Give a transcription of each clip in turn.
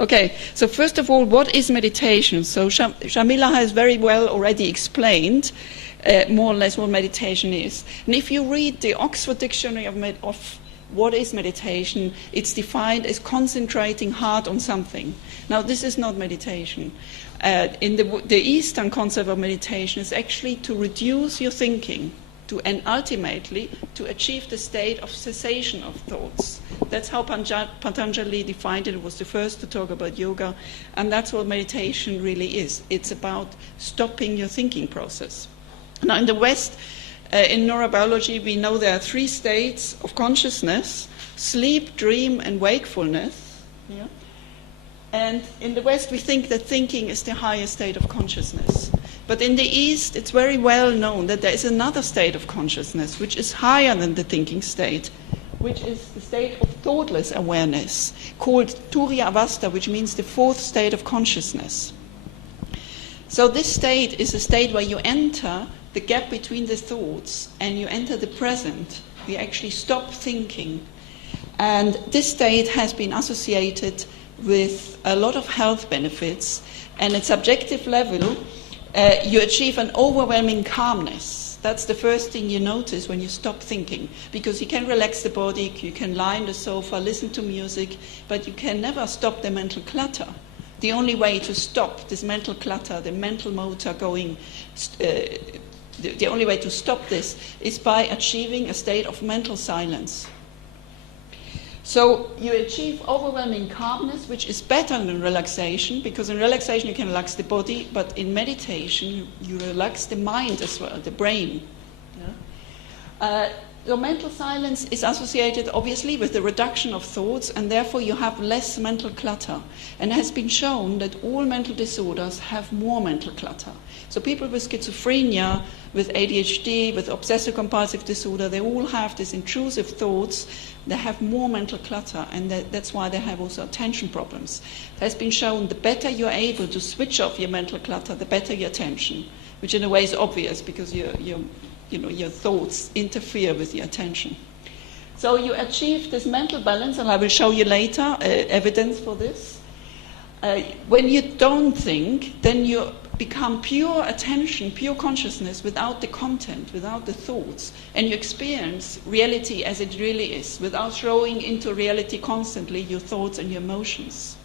Okay, so first of all, what is meditation? So Shamila has very well already explained more or less what meditation is. And if you read the Oxford Dictionary of what is meditation, it's defined as concentrating hard on something. Now, this is not meditation. In the Eastern concept of meditation is actually to reduce your thinking and ultimately to achieve the state of cessation of thoughts. That's how Patanjali defined it. It was the first to talk about yoga, and that's what meditation really is. It's about stopping your thinking process. Now, in the West, in neurobiology, we know there are 3 states of consciousness: sleep, dream, and wakefulness. Yeah? And in the West, we think that thinking is the highest state of consciousness. But in the East, it's very well known that there is another state of consciousness which is higher than the thinking state, which is the state of thoughtless awareness, called Turiya Avastha, which means the 4th state of consciousness. So this state is a state where you enter the gap between the thoughts and you enter the present. You actually stop thinking. And this state has been associated with a lot of health benefits, and at subjective level, you achieve an overwhelming calmness. That's the first thing you notice when you stop thinking, because you can relax the body, you can lie on the sofa, listen to music, but you can never stop the mental clutter. The only way to stop this mental clutter, the mental motor going, the only way to stop this is by achieving a state of mental silence. So you achieve overwhelming calmness, which is better than relaxation, because in relaxation you can relax the body, but in meditation you relax the mind as well, the brain. Yeah? Your mental silence is associated obviously with the reduction of thoughts, and therefore you have less mental clutter. And it has been shown that all mental disorders have more mental clutter. So people with schizophrenia, with ADHD, with obsessive-compulsive disorder, they all have these intrusive thoughts. They have more mental clutter, and that's why they have also attention problems. It has been shown the better you're able to switch off your mental clutter, the better your attention, which in a way is obvious because your thoughts interfere with your attention. So you achieve this mental balance, and I will show you later evidence for this. When you don't think, then you become pure attention, pure consciousness without the content, without the thoughts, and you experience reality as it really is, without throwing into reality constantly your thoughts and your emotions.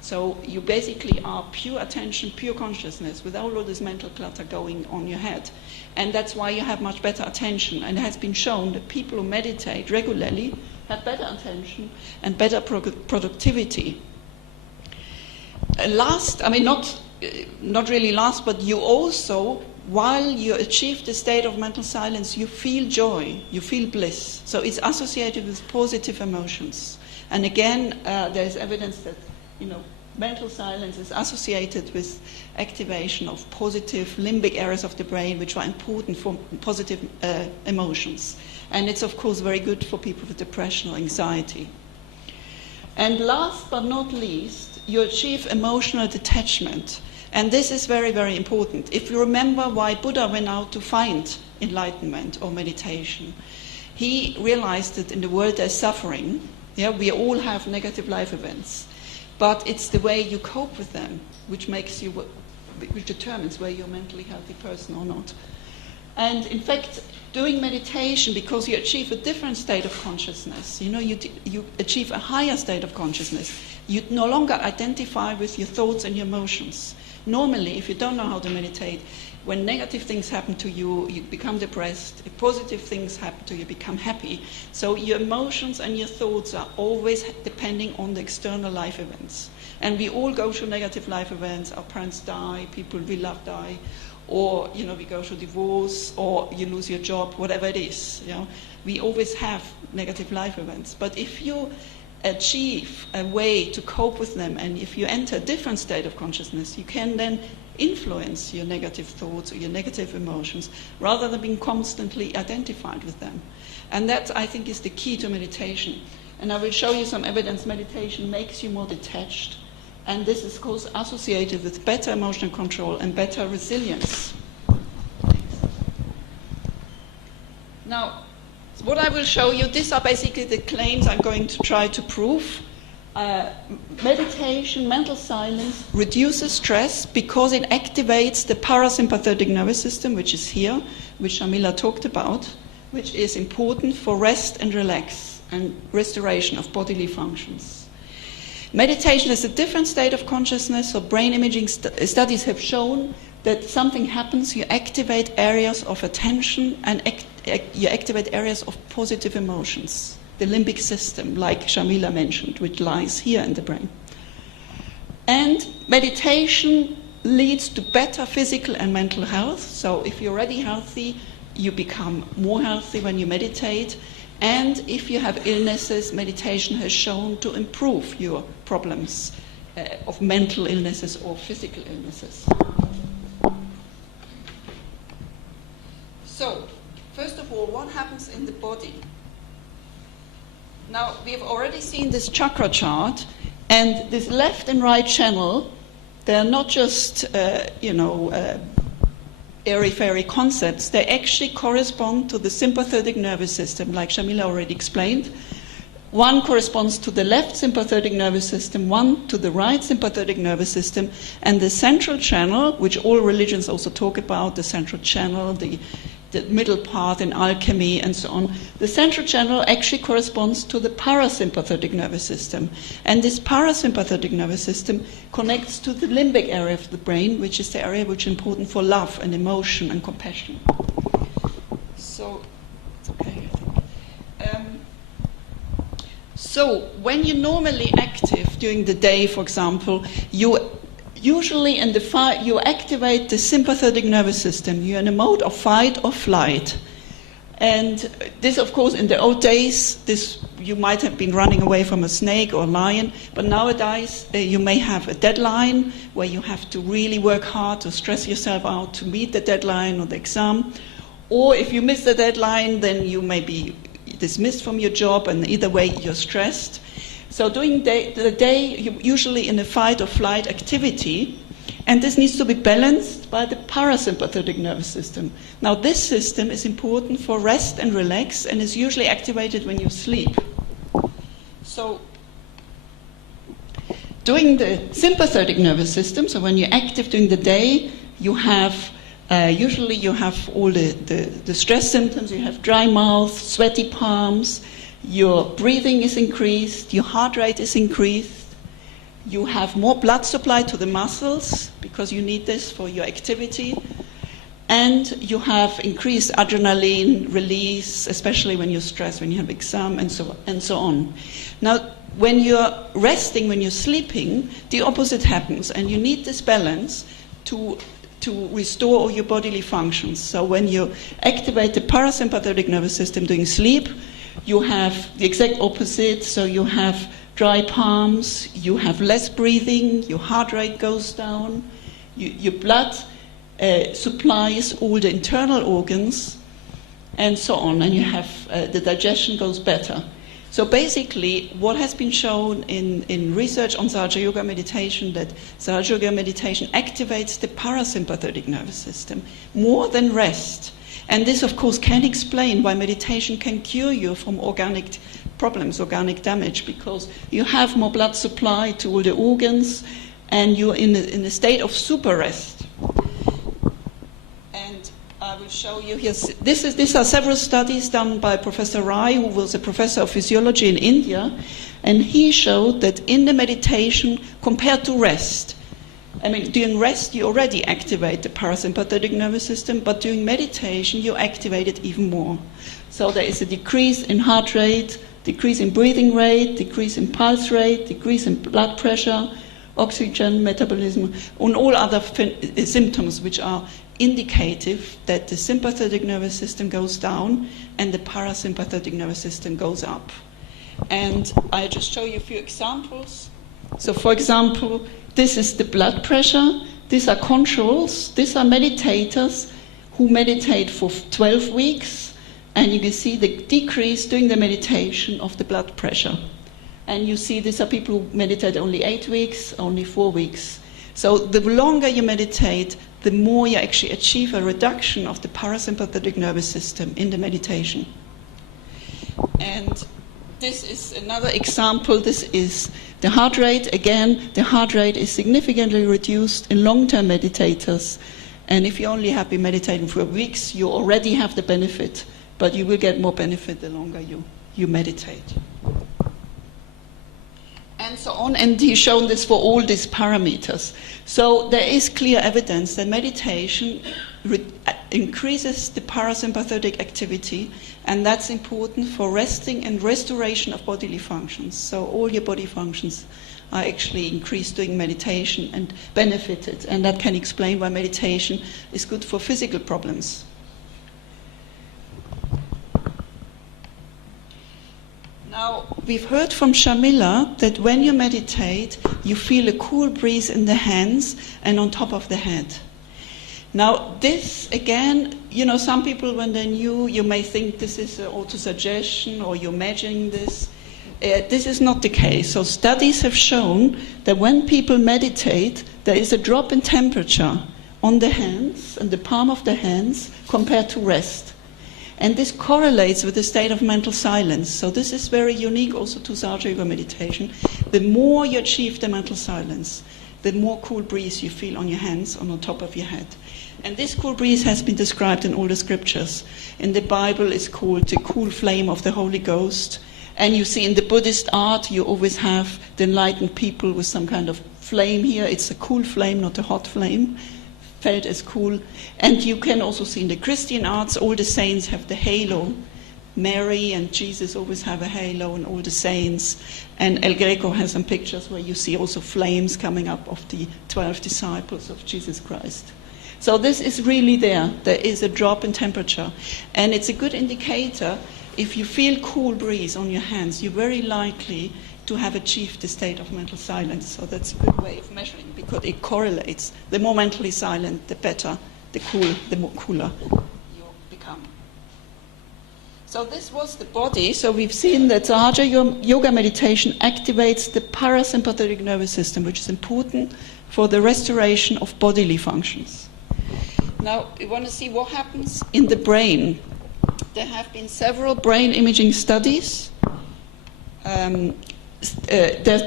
So you basically are pure attention, pure consciousness, without all this mental clutter going on your head. And that's why you have much better attention. And it has been shown that people who meditate regularly have better attention and better productivity. Not really last, but you also, while you achieve the state of mental silence, you feel joy, you feel bliss. So it's associated with positive emotions. And again, there's evidence that, mental silence is associated with activation of positive limbic areas of the brain, which are important for positive emotions. And it's, of course, very good for people with depression or anxiety. And last but not least, you achieve emotional detachment. And this is very, very important. If you remember why Buddha went out to find enlightenment or meditation, he realized that in the world there's suffering. Yeah, we all have negative life events. But it's the way you cope with them which determines whether you're a mentally healthy person or not. And in fact, doing meditation, because you achieve a different state of consciousness, you achieve a higher state of consciousness. You no longer identify with your thoughts and your emotions. Normally, if you don't know how to meditate, when negative things happen to you, you become depressed. If positive things happen to you, you become happy. So your emotions and your thoughts are always depending on the external life events. And we all go through negative life events. Our parents die, people we love die, or we go through divorce, or you lose your job, whatever it is. We always have negative life events. But if you achieve a way to cope with them, and if you enter a different state of consciousness, you can then influence your negative thoughts or your negative emotions rather than being constantly identified with them. And that, I think, is the key to meditation. And I will show you some evidence meditation makes you more detached. And this is, of course, associated with better emotional control and better resilience. Now, what I will show you, these are basically the claims I'm going to try to prove. meditation, mental silence, reduces stress because it activates the parasympathetic nervous system, which is here, which Shamila talked about, which is important for rest and relax and restoration of bodily functions. Meditation is a different state of consciousness, so brain imaging studies have shown that something happens, you activate areas of attention and you activate areas of positive emotions. The limbic system, like Shamila mentioned, which lies here in the brain. And meditation leads to better physical and mental health. So if you're already healthy, you become more healthy when you meditate. And if you have illnesses, meditation has shown to improve your problems of mental illnesses or physical illnesses. So, first of all, what happens in the body? Now, we've already seen this chakra chart, and this left and right channel, they're not just, airy-fairy concepts. They actually correspond to the sympathetic nervous system, like Shamila already explained. One corresponds to the left sympathetic nervous system, one to the right sympathetic nervous system, and the central channel, which all religions also talk about, the central channel, the middle path in alchemy and so on. The central channel actually corresponds to the parasympathetic nervous system. And this parasympathetic nervous system connects to the limbic area of the brain, which is the area which is important for love and emotion and compassion. So, it's okay, I think. So, when you're normally active during the day, for example, usually in the fight, you activate the sympathetic nervous system. You're in a mode of fight or flight. And this, of course, in the old days, you might have been running away from a snake or a lion, but nowadays you may have a deadline where you have to really work hard to stress yourself out to meet the deadline or the exam. Or if you miss the deadline, then you may be dismissed from your job, and either way you're stressed. So during the day, you're usually in a fight or flight activity, and this needs to be balanced by the parasympathetic nervous system. Now, this system is important for rest and relax, and is usually activated when you sleep. So, during the sympathetic nervous system, so when you're active during the day, you have usually you have all the stress symptoms. You have dry mouth, sweaty palms. Your breathing is increased, your heart rate is increased, you have more blood supply to the muscles because you need this for your activity, and you have increased adrenaline release, especially when you're stressed, when you have exam, and so on. Now, when you're resting, when you're sleeping, the opposite happens, and you need this balance to restore all your bodily functions. So when you activate the parasympathetic nervous system during sleep, you have the exact opposite, so you have dry palms, you have less breathing, your heart rate goes down, your blood supplies all the internal organs, and so on, and you have the digestion goes better. So basically, what has been shown in research on Sahaja Yoga Meditation, that Sahaja Yoga Meditation activates the parasympathetic nervous system more than rest. And this, of course, can explain why meditation can cure you from organic problems, organic damage, because you have more blood supply to all the organs, and you're in a state of super rest. And I will show you here. These are several studies done by Professor Rai, who was a professor of physiology in India, and he showed that in the meditation, compared to rest, during rest, you already activate the parasympathetic nervous system, but during meditation, you activate it even more. So there is a decrease in heart rate, decrease in breathing rate, decrease in pulse rate, decrease in blood pressure, oxygen metabolism, and all other symptoms which are indicative that the sympathetic nervous system goes down and the parasympathetic nervous system goes up. And I just show you a few examples. So, for example, this is the blood pressure. These are controls. These are meditators who meditate for 12 weeks. And you can see the decrease during the meditation of the blood pressure. And you see these are people who meditate only 8 weeks, only 4 weeks. So the longer you meditate, the more you actually achieve a reduction of the parasympathetic nervous system in the meditation. And this is another example. This is the heart rate. Again, the heart rate is significantly reduced in long-term meditators. And if you only have been meditating for weeks, you already have the benefit, but you will get more benefit the longer you meditate. And so on, and he's shown this for all these parameters. So there is clear evidence that meditation increases the parasympathetic activity, and that's important for resting and restoration of bodily functions. So all your body functions are actually increased doing meditation and benefited, and that can explain why meditation is good for physical problems. Now, we've heard from Shamila that when you meditate, you feel a cool breeze in the hands and on top of the head. Now, this, again, some people, when they're new, you may think this is auto-suggestion or you're measuring this. This is not the case. So studies have shown that when people meditate, there is a drop in temperature on the hands and the palm of the hands compared to rest. And this correlates with the state of mental silence. So this is very unique also to Sahaja Yoga meditation. The more you achieve the mental silence, the more cool breeze you feel on your hands and on top of your head. And this cool breeze has been described in all the scriptures. In the Bible, it's called the cool flame of the Holy Ghost. And you see in the Buddhist art, you always have the enlightened people with some kind of flame here. It's a cool flame, not a hot flame, felt as cool. And you can also see in the Christian arts, all the saints have the halo. Mary and Jesus always have a halo, and all the saints. And El Greco has some pictures where you see also flames coming up of the 12 disciples of Jesus Christ. So this is really there. There is a drop in temperature. And it's a good indicator. If you feel cool breeze on your hands, you're very likely to have achieved the state of mental silence. So that's a good way of measuring, because it correlates. The more mentally silent, the better, the more cooler you become. So this was the body. So we've seen that Sahaja Yoga meditation activates the parasympathetic nervous system, which is important for the restoration of bodily functions. Now, we want to see what happens in the brain. There have been several brain imaging studies. There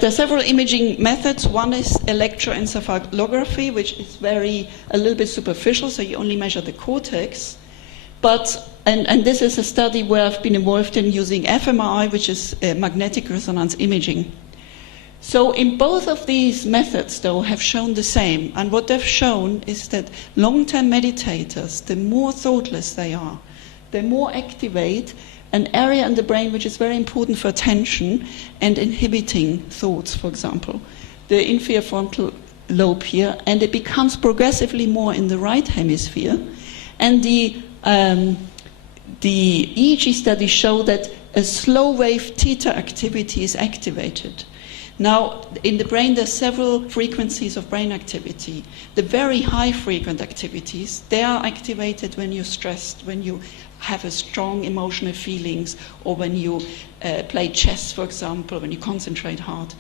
are several imaging methods. One is electroencephalography, which is a little bit superficial, so you only measure the cortex. And this is a study where I've been involved in using fMRI, which is magnetic resonance imaging. So in both of these methods, though, have shown the same. And what they've shown is that long-term meditators, the more thoughtless they are, the more activate an area in the brain which is very important for attention and inhibiting thoughts, for example, the inferior frontal lobe here, and it becomes progressively more in the right hemisphere. And the EEG studies show that a slow wave theta activity is activated. Now, in the brain, there are several frequencies of brain activity. The very high frequent activities, they are activated when you're stressed, when you have a strong emotional feelings, or when you play chess, for example, when you concentrate hard.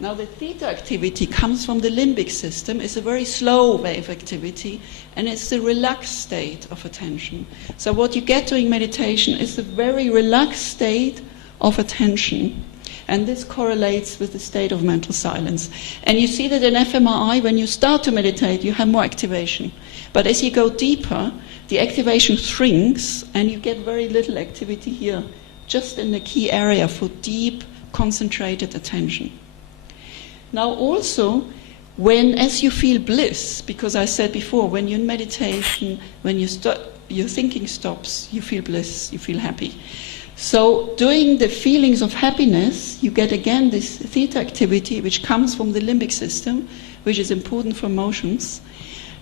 Now, the theta activity comes from the limbic system. It's a very slow wave activity, and it's the relaxed state of attention. So what you get during meditation is a very relaxed state of attention. And this correlates with the state of mental silence. And you see that in fMRI, when you start to meditate, you have more activation. But as you go deeper, the activation shrinks, and you get very little activity here, just in the key area for deep, concentrated attention. Now also, as you feel bliss, because I said before, when you're in meditation, when your thinking stops, you feel bliss, you feel happy. So during the feelings of happiness, you get again this theta activity, which comes from the limbic system, which is important for emotions.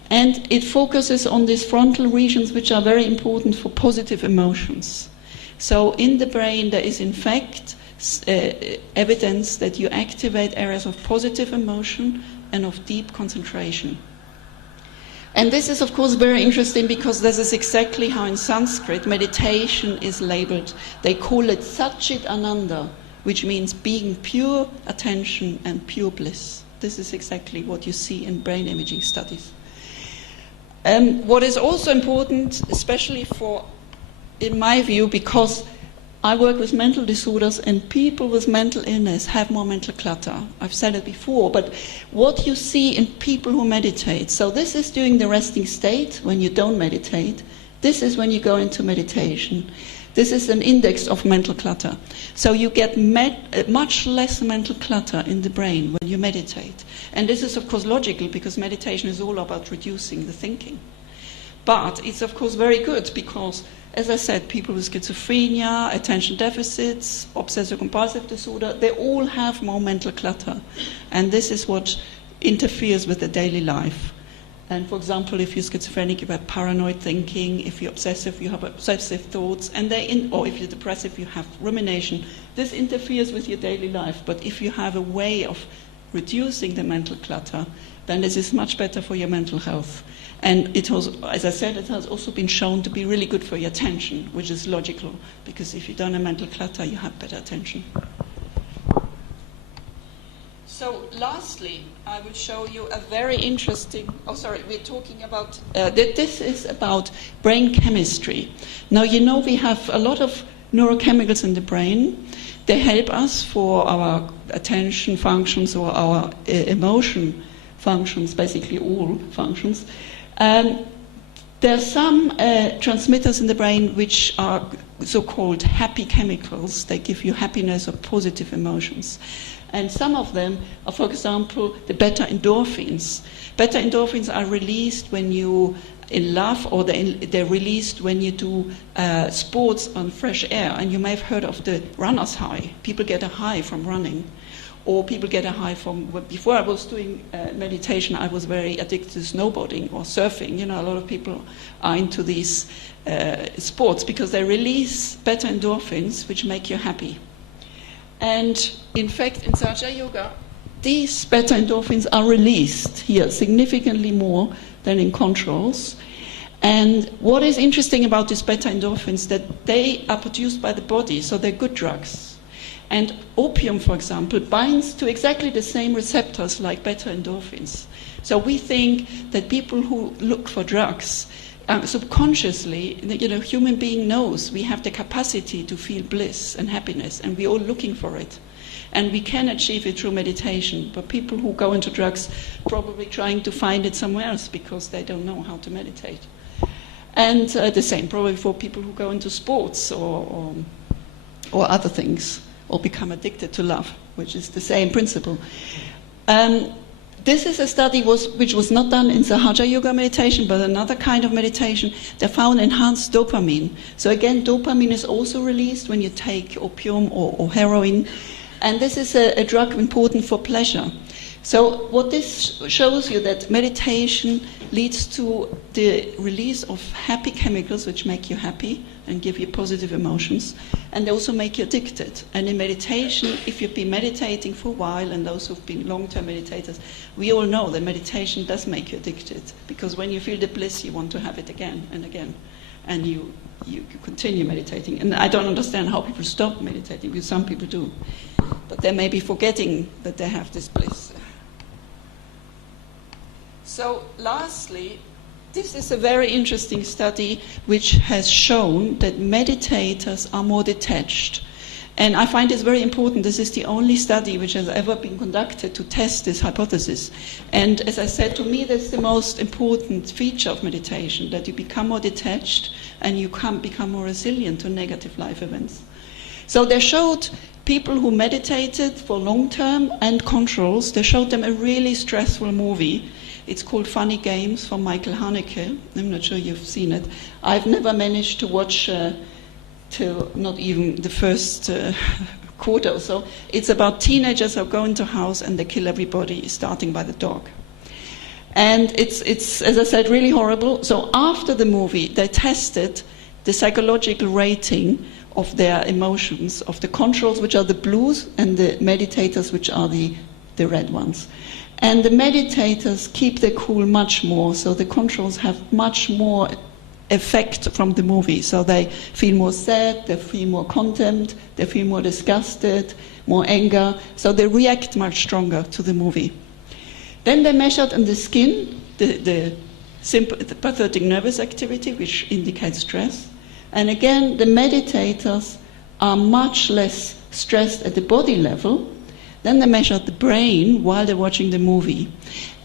And it focuses on these frontal regions, which are very important for positive emotions. So in the brain, there is in fact evidence that you activate areas of positive emotion and of deep concentration. And this is, of course, very interesting, because this is exactly how in Sanskrit meditation is labeled. They call it Satchit Ananda, which means being pure attention and pure bliss. This is exactly what you see in brain imaging studies. What is also important, especially in my view, because I work with mental disorders, and people with mental illness have more mental clutter. I've said it before, but what you see in people who meditate, so this is during the resting state when you don't meditate, this is when you go into meditation. This is an index of mental clutter. So you get much less mental clutter in the brain when you meditate. And this is of course logical, because meditation is all about reducing the thinking. But it's of course very good because, as I said, people with schizophrenia, attention deficits, obsessive-compulsive disorder, they all have more mental clutter. And this is what interferes with the daily life. And for example, if you're schizophrenic, you have paranoid thinking. If you're obsessive, you have obsessive thoughts. And or if you're depressive, you have rumination. This interferes with your daily life. But if you have a way of reducing the mental clutter, then this is much better for your mental health. And it has, as I said, it has also been shown to be really good for your attention, which is logical, because if you don't have mental clutter, you have better attention. So lastly, I will show you a very interesting, we're talking about, this is about brain chemistry. Now, you know we have a lot of neurochemicals in the brain. They help us for our attention functions or our emotion functions, basically all functions. There are some transmitters in the brain which are so-called happy chemicals. They give you happiness or positive emotions. And some of them are, for example, the beta endorphins. Beta endorphins are released when you in love, or they're released when you do sports on fresh air. And you may have heard of the runner's high. People get a high from running. Or people get a high from, before I was doing meditation, I was very addicted to snowboarding or surfing. You know, a lot of people are into these sports because they release beta endorphins, which make you happy. And in fact, in Sahaja Yoga, these beta endorphins are released here significantly more than in controls. And what is interesting about these beta endorphins, that they are produced by the body, so they're good drugs. And opium, for example, binds to exactly the same receptors like beta endorphins. So we think that people who look for drugs, subconsciously, you know, human being knows we have the capacity to feel bliss and happiness, and we're all looking for it. And we can achieve it through meditation. But people who go into drugs probably trying to find it somewhere else because they don't know how to meditate. And the same probably for people who go into sports or other things, or become addicted to love, which is the same principle. This is a study which was not done in Sahaja Yoga meditation, but another kind of meditation. They found enhanced dopamine. So again, dopamine is also released when you take opium or heroin. And this is a drug important for pleasure. So what this shows you, that meditation leads to the release of happy chemicals which make you happy and give you positive emotions, and they also make you addicted. And in meditation, if you've been meditating for a while, and those who've been long-term meditators, we all know that meditation does make you addicted, because when you feel the bliss, you want to have it again and again, and you continue meditating. And I don't understand how people stop meditating, because some people do, but they may be forgetting that they have this bliss. So lastly, this is a very interesting study which has shown that meditators are more detached. And I find this very important. This is the only study which has ever been conducted to test this hypothesis. And as I said, to me, that's the most important feature of meditation, that you become more detached and you become more resilient to negative life events. So they showed people who meditated for long term and controls, they showed them a really stressful movie. It's called Funny Games from Michael Haneke. I'm not sure you've seen it. I've never managed to watch till not even the first quarter or so. It's about teenagers who go into a house and they kill everybody, starting by the dog. And it's, as I said, really horrible. So after the movie, they tested the psychological rating of their emotions, of the controls, which are the blues, and the meditators, which are the red ones. And the meditators keep their cool much more, so the controls have much more effect from the movie. So they feel more sad, they feel more contempt, they feel more disgusted, more anger, so they react much stronger to the movie. Then they measured in the skin the sympathetic nervous activity, which indicates stress. And again, the meditators are much less stressed at the body level. Then they measured the brain while they're watching the movie.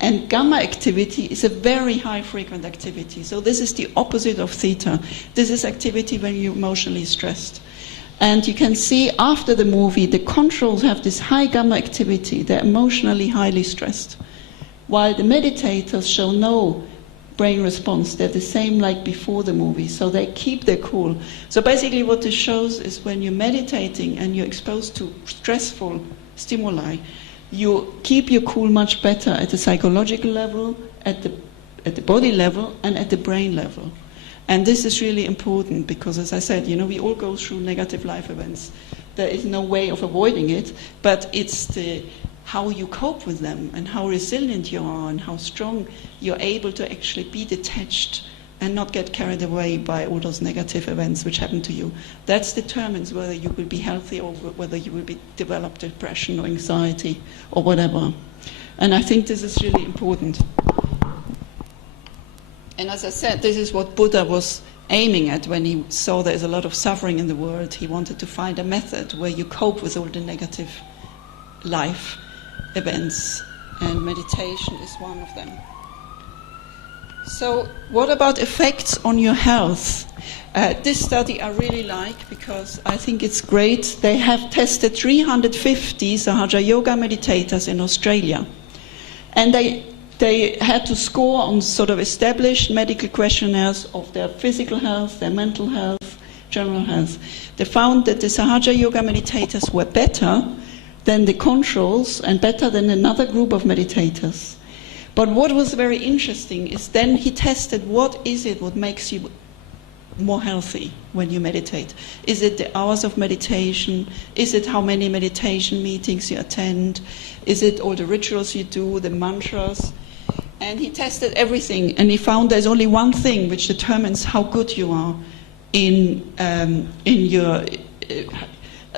And gamma activity is a very high frequent activity. So this is the opposite of theta. This is activity when you're emotionally stressed. And you can see after the movie, the controls have this high gamma activity. They're emotionally highly stressed. While the meditators show no brain response. They're the same like before the movie. So they keep their cool. So basically what this shows is when you're meditating and you're exposed to stressful stimuli, you keep your cool much better at the psychological level, at the body level, and at the brain level. And this is really important because, as I said, we all go through negative life events. There is no way of avoiding it, but it's how you cope with them and how resilient you are and how strong you're able to actually be detached and not get carried away by all those negative events which happen to you. That determines whether you will be healthy or whether you will develop depression or anxiety or whatever. And I think this is really important. And as I said, this is what Buddha was aiming at when he saw there's a lot of suffering in the world. He wanted to find a method where you cope with all the negative life events, and meditation is one of them. So what about effects on your health? This study I really like because I think it's great. They have tested 350 Sahaja Yoga meditators in Australia. And they had to score on sort of established medical questionnaires of their physical health, their mental health, general health. They found that the Sahaja Yoga meditators were better than the controls and better than another group of meditators. But what was very interesting is then he tested what makes you more healthy when you meditate. Is it the hours of meditation? Is it how many meditation meetings you attend? Is it all the rituals you do, the mantras? And he tested everything, and he found there's only one thing which determines how good you are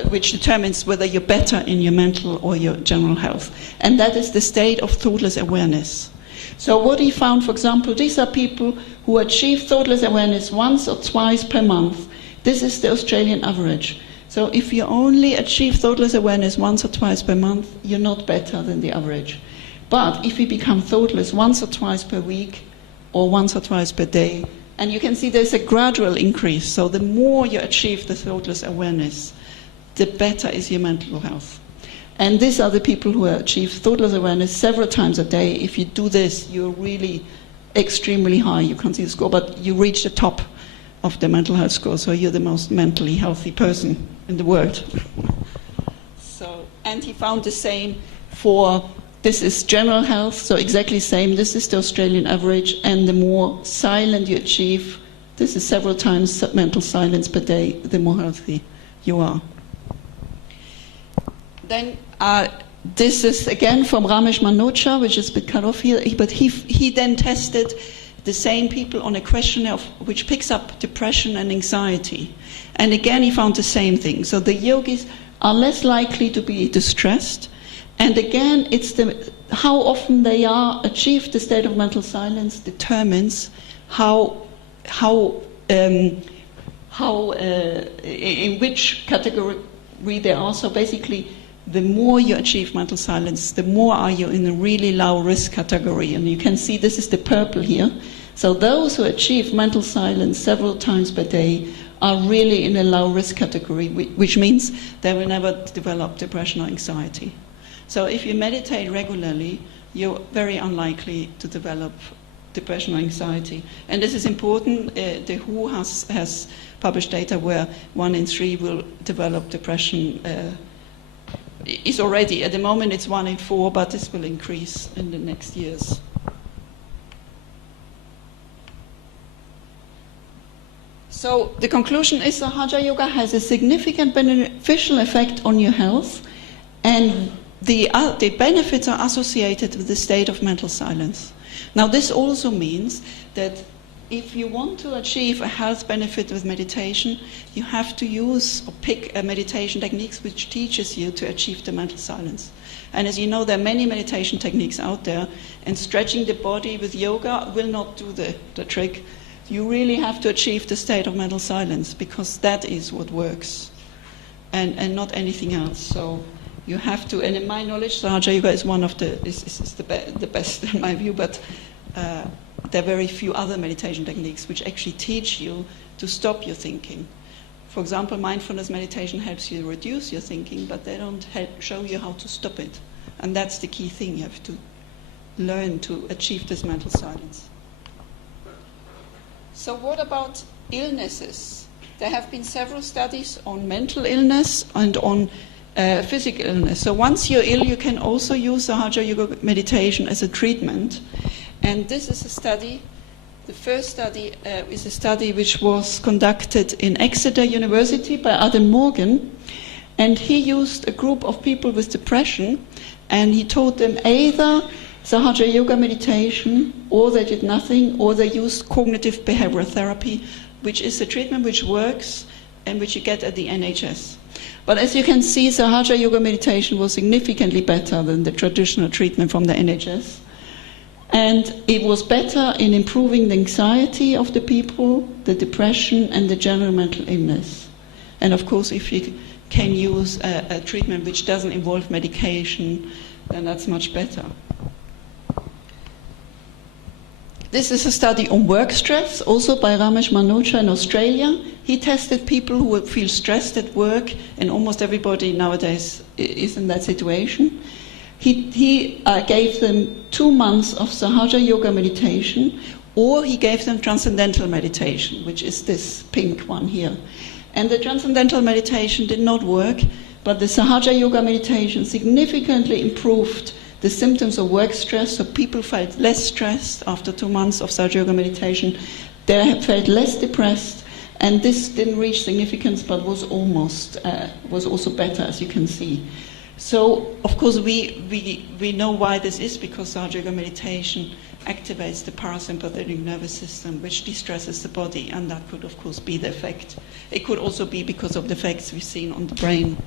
which determines whether you're better in your mental or your general health. And that is the state of thoughtless awareness. So what he found, for example, these are people who achieve thoughtless awareness once or twice per month. This is the Australian average. So if you only achieve thoughtless awareness once or twice per month, you're not better than the average. But if you become thoughtless once or twice per week or once or twice per day, and you can see there's a gradual increase. So the more you achieve the thoughtless awareness, the better is your mental health. And these are the people who achieve thoughtless awareness several times a day. If you do this, you're really extremely high. You can't see the score, but you reach the top of the mental health score, so you're the most mentally healthy person in the world. And he found the same for, this is general health, so exactly the same. This is the Australian average, and the more silent you achieve, this is several times mental silence per day, the more healthy you are. Then this is again from Ramesh Manocha, which is a bit cut off here, but he then tested the same people on a questionnaire which picks up depression and anxiety. And again he found the same thing. So the yogis are less likely to be distressed. And again, it's how often they achieve the state of mental silence determines in which category they are. So basically, the more you achieve mental silence, the more are you in a really low risk category. And you can see this is the purple here. So those who achieve mental silence several times per day are really in a low risk category, which means they will never develop depression or anxiety. So if you meditate regularly, you're very unlikely to develop depression or anxiety. And this is important. The WHO has published data where 1 in 3 will develop depression. Is already, at the moment it's 1 in 4, but this will increase in the next years. So the conclusion is Sahaja Yoga has a significant beneficial effect on your health, and the benefits are associated with the state of mental silence. Now this also means that if you want to achieve a health benefit with meditation, you have to use or pick a meditation techniques which teaches you to achieve the mental silence. And as you know, there are many meditation techniques out there, and stretching the body with yoga will not do the trick. You really have to achieve the state of mental silence, because that is what works. and not anything else. So you have to, and in my knowledge, Sahaja Yoga is one of the best in my view, but there are very few other meditation techniques which actually teach you to stop your thinking. For example, mindfulness meditation helps you reduce your thinking, but they don't show you how to stop it. And that's the key thing. You have to learn to achieve this mental silence. So what about illnesses? There have been several studies on mental illness and on physical illness. So once you're ill, you can also use Sahaja Yoga meditation as a treatment. And this is a study. The first study is a study which was conducted in Exeter University by Adam Morgan. And he used a group of people with depression, and he taught them either Sahaja Yoga meditation, or they did nothing, or they used cognitive behavioral therapy, which is a treatment which works and which you get at the NHS. But as you can see, Sahaja Yoga meditation was significantly better than the traditional treatment from the NHS. And it was better in improving the anxiety of the people, the depression, and the general mental illness. And of course, if you can use a treatment which doesn't involve medication, then that's much better. This is a study on work stress, also by Ramesh Manocha in Australia. He tested people who would feel stressed at work, and almost everybody nowadays is in that situation. He gave them 2 months of Sahaja Yoga meditation, or he gave them transcendental meditation, which is this pink one here. And the transcendental meditation did not work, but the Sahaja Yoga meditation significantly improved the symptoms of work stress, so people felt less stressed after 2 months of Sahaja Yoga meditation. They felt less depressed, and this didn't reach significance, but was also better, as you can see. So, of course, we know why this is, because Sahaja Yoga meditation activates the parasympathetic nervous system, which de-stresses the body, and that could, of course, be the effect. It could also be because of the effects we've seen on the brain.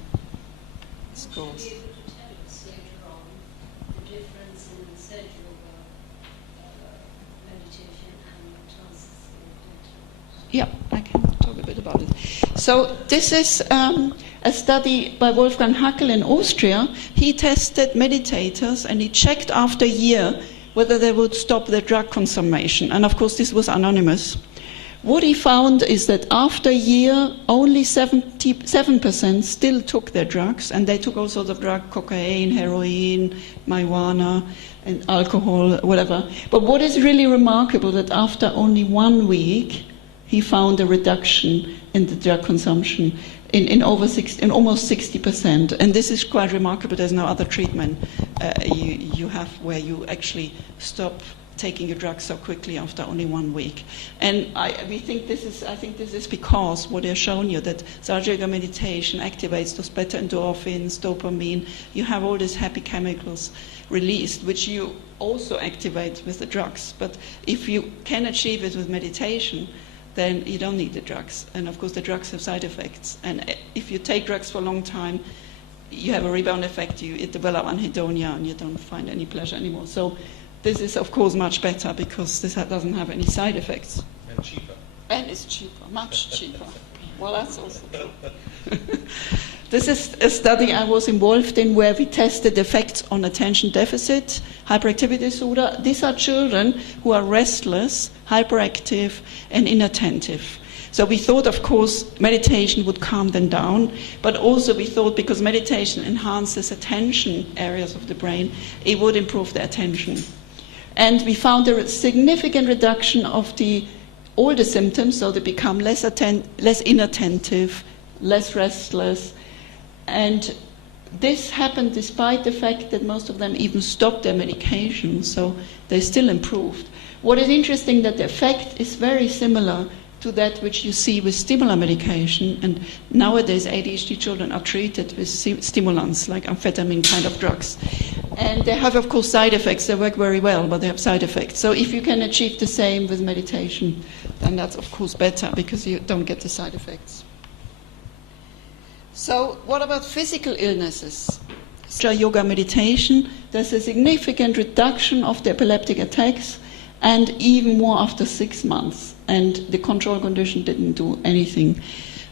Yeah, I can talk a bit about it. So this is a study by Wolfgang Hackel in Austria. He tested meditators and he checked after a year whether they would stop their drug consumption. And of course this was anonymous. What he found is that after a year, only 77% still took their drugs, and they took all sorts of drugs, cocaine, heroin, marijuana, and alcohol, whatever. But what is really remarkable that after only 1 week, he found a reduction in the drug consumption in almost 60%. And this is quite remarkable. There's no other treatment you have where you actually stop taking your drugs so quickly after only 1 week. And I think this is because what they're showing you, that Sahaja Yoga meditation activates those beta endorphins, dopamine. You have all these happy chemicals released, which you also activate with the drugs. But if you can achieve it with meditation, then you don't need the drugs. And of course the drugs have side effects. And if you take drugs for a long time, you have a rebound effect. You develop anhedonia and you don't find any pleasure anymore. So this is of course much better because this doesn't have any side effects. And cheaper. And it's cheaper, much cheaper. Well, that's also true. This is a study I was involved in where we tested effects on attention deficit, hyperactivity disorder. These are children who are restless, hyperactive, and inattentive. So we thought, of course, meditation would calm them down, but also we thought because meditation enhances attention areas of the brain, it would improve their attention. And we found a significant reduction of all the symptoms, so they become less inattentive, less restless. And this happened despite the fact that most of them even stopped their medication, so they still improved. What is interesting that the effect is very similar to that which you see with stimulant medication, and nowadays ADHD children are treated with stimulants like amphetamine kind of drugs. And they have, of course, side effects. They work very well, but they have side effects. So if you can achieve the same with meditation, then that's, of course, better because you don't get the side effects. So what about physical illnesses? Yoga meditation, there's a significant reduction of the epileptic attacks, and even more after 6 months. And the control condition didn't do anything.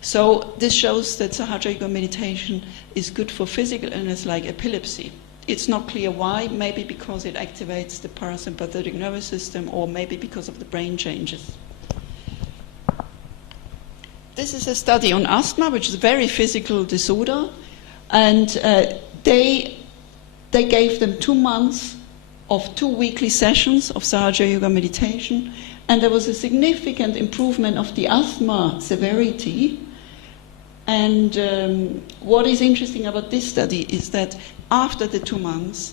So this shows that Sahaja Yoga meditation is good for physical illness like epilepsy. It's not clear why, maybe because it activates the parasympathetic nervous system, or maybe because of the brain changes. This is a study on asthma, which is a very physical disorder, and they gave them 2 months of 2 weekly sessions of Sahaja Yoga meditation, and there was a significant improvement of the asthma severity. And what is interesting about this study is that after the 2 months,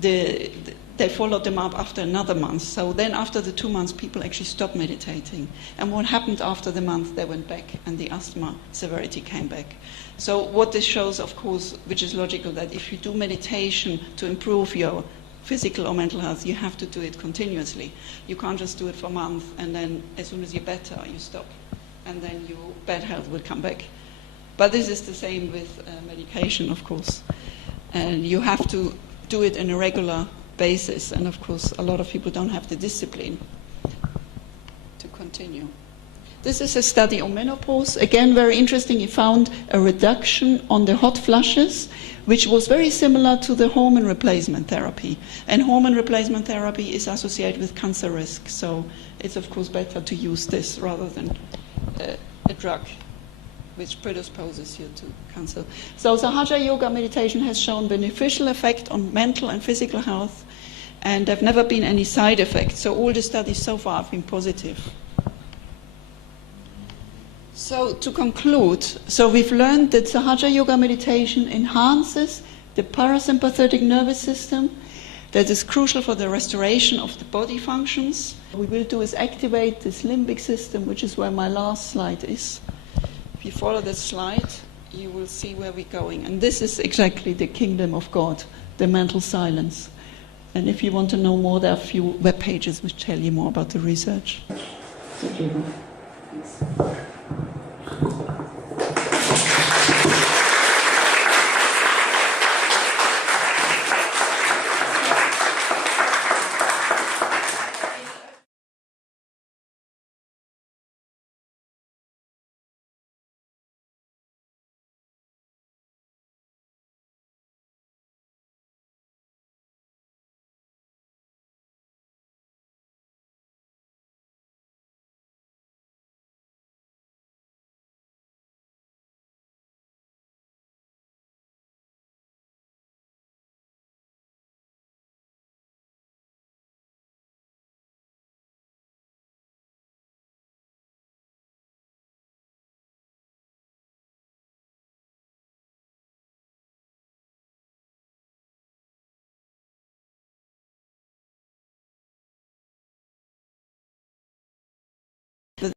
they followed them up after another month. So then after the 2 months, people actually stopped meditating. And what happened after the month, they went back and the asthma severity came back. So what this shows, of course, which is logical, that if you do meditation to improve your physical or mental health, you have to do it continuously. You can't just do it for a month and then as soon as you're better, you stop. And then your bad health will come back. But this is the same with medication, of course. And you have to do it on a regular basis. And of course, a lot of people don't have the discipline to continue. This is a study on menopause. Again, very interesting. It found a reduction on the hot flushes, which was very similar to the hormone replacement therapy. And hormone replacement therapy is associated with cancer risk. So it's, of course, better to use this rather than a drug which predisposes you to cancer. So Sahaja Yoga meditation has shown beneficial effect on mental and physical health, and there have never been any side effects. So all the studies so far have been positive. So to conclude, so we've learned that Sahaja Yoga meditation enhances the parasympathetic nervous system. That is crucial for the restoration of the body functions. What we will do is activate this limbic system, which is where my last slide is. If you follow this slide, you will see where we're going. And this is exactly the kingdom of God, the mental silence. And if you want to know more, there are a few web pages which tell you more about the research. Thank you.